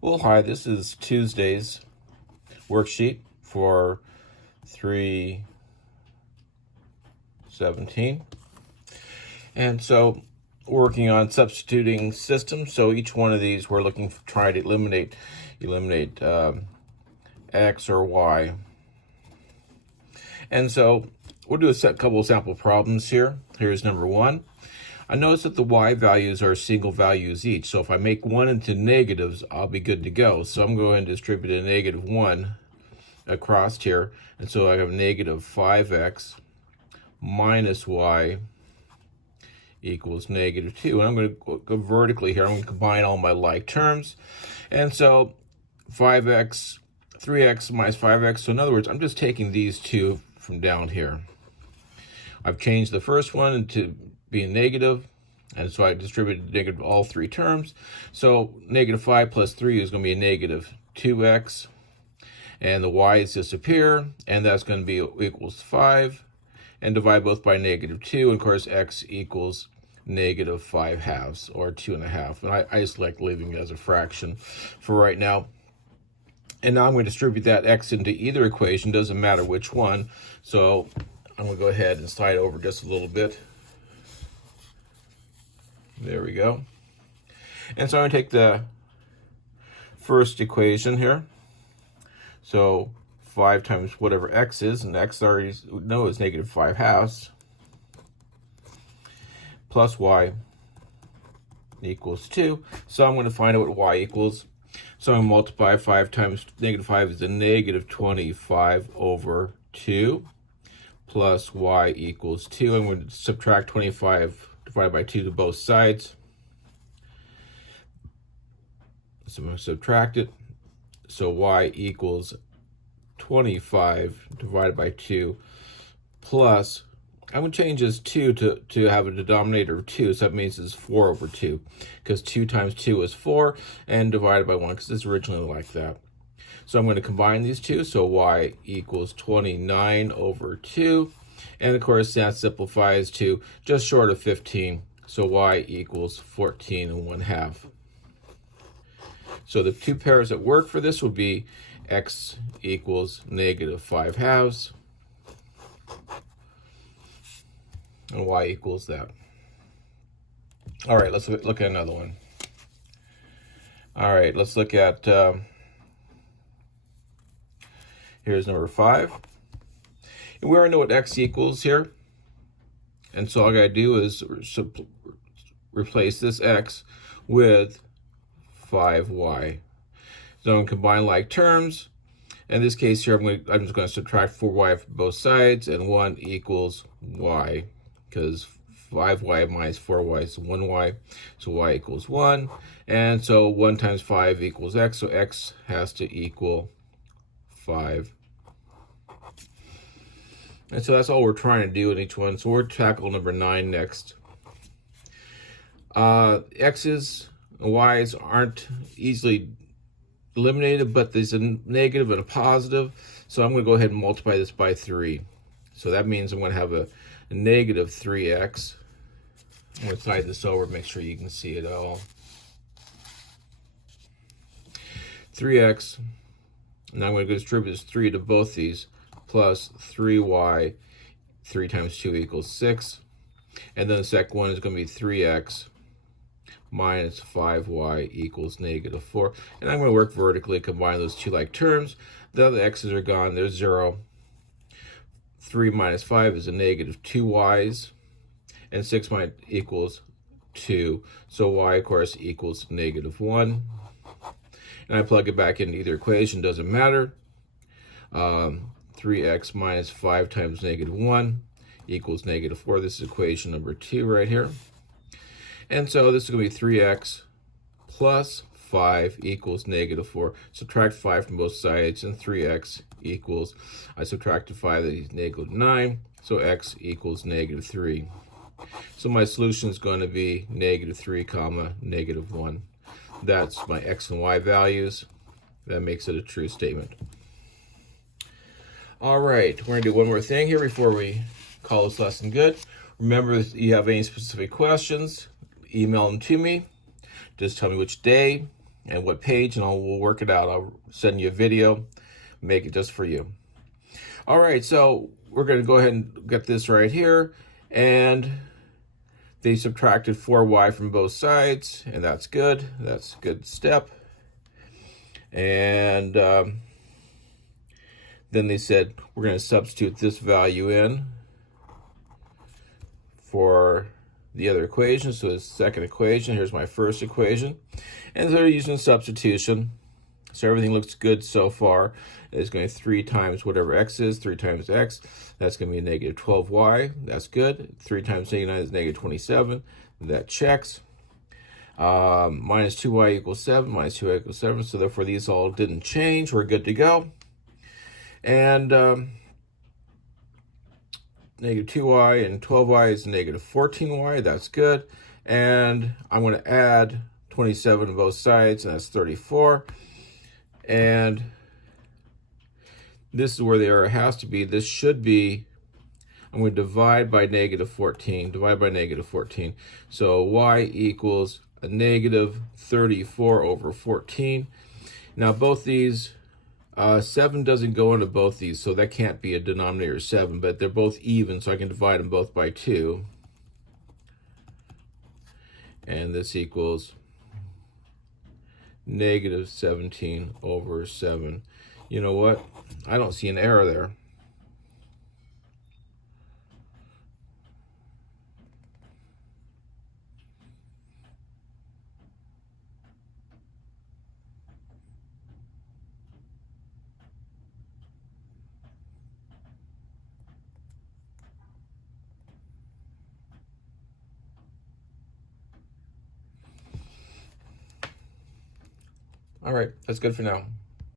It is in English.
Well, hi, this is Tuesday's worksheet for 317. And so working on substituting systems. So each one of these we're looking for trying to eliminate X or Y. And so we'll do a couple of sample problems here. Here's number one. I notice that the Y values are single values each. So if I make one into negatives, I'll be good to go. So I'm going to distribute a -1 across here. And so I have negative 5x minus y equals -2. And I'm going to go vertically here. I'm going to combine all my like terms. And so 5x, 3x minus 5x. So in other words, I'm just taking these two from down here. I've changed the first one into being negative, and so I distributed negative all three terms. So -5 plus 3 is going to be a -2x, and the y's disappear, and that's going to be equals 5, and divide both by -2, and of course x equals -5/2, or 2.5. And I just like leaving it as a fraction for right now. And now I'm going to distribute that x into either equation, doesn't matter which one. So I'm going to go ahead and slide over just a little bit. There we go. And so I'm going to take the first equation here. So 5 times whatever x is, and x I already know is -5/2, plus y equals 2. So I'm going to find out what y equals. So I'm going to multiply 5 times -5 is a -25/2, plus y equals 2. I'm going to subtract 25 divided by 2 to both sides. So I'm going to subtract it. So y equals 25 divided by 2 plus, I'm going to change this 2 to have a denominator of 2. So that means it's 4/2, because 2 times 2 is 4, and divided by 1, because it's originally like that. So I'm going to combine these two. So y equals 29/2. And of course, that simplifies to just short of 15. So y equals 14.5. So the two pairs that work for this would be x equals -5/2, and y equals that. All right, let's look at another one. All right, let's look at, here's number 5. And we already know what x equals here. And so all I got to do is replace this x with 5y. So I'm going to combine like terms. In this case here, I'm just going to subtract 4y from both sides, and 1 equals y, because 5y minus 4y is 1y, so y equals 1. And so 1 times 5 equals x, so x has to equal 5. And so that's all we're trying to do in each one. So we'll tackle number 9 next. X's and y's aren't easily eliminated, but there's a negative and a positive. So I'm going to go ahead and multiply this by 3. So that means I'm going to have a -3x. I'm going to slide this over, make sure you can see it all. 3x. Now I'm going to distribute this 3 to both these, plus 3y, 3 times 2 equals 6. And then the second one is going to be 3x minus 5y equals -4. And I'm going to work vertically, combine those two like terms. The other x's are gone, there's 0. 3 minus 5 is a -2y's, and 6 equals 2. So y, of course, equals -1. And I plug it back into either equation, doesn't matter. 3x minus 5 times -1 equals -4. This is equation number 2 right here. And so this is going to be 3x plus 5 equals -4. Subtract 5 from both sides, and 3x equals, I subtracted 5, that is -9. So x equals -3. So my solution is going to be -3 comma -1. That's my x and y values. That makes it a true statement. All right, we're going to do one more thing here before we call this lesson good. Remember, if you have any specific questions, email them to me. Just tell me which day and what page, and we'll work it out. I'll send you a video, make it just for you. All right, so we're going to go ahead and get this right here, and they subtracted 4y from both sides, and that's good. That's a good step. And then they said we're going to substitute this value in for the other equation. So the second equation, here's my first equation. And they're using substitution. So everything looks good so far. It's going to 3 times whatever x is, 3 times x. That's going to be a negative 12y. That's good. 3 times negative 9 is negative 27. That checks. Minus 2y equals 7. Minus 2y equals 7. So therefore these all didn't change. We're good to go. And negative 2y and 12y is negative 14y. That's good. And I'm going to add 27 on both sides, and that's 34. And this is where the error has to be. This should be, I'm going to divide by negative 14. Divide by negative 14. So y equals a negative 34 over 14. Now both these, 7 doesn't go into both these, so that can't be a denominator 7, but they're both even, so I can divide them both by 2. And this equals negative 17 over 7. You know what? I don't see an error there. All right, that's good for now.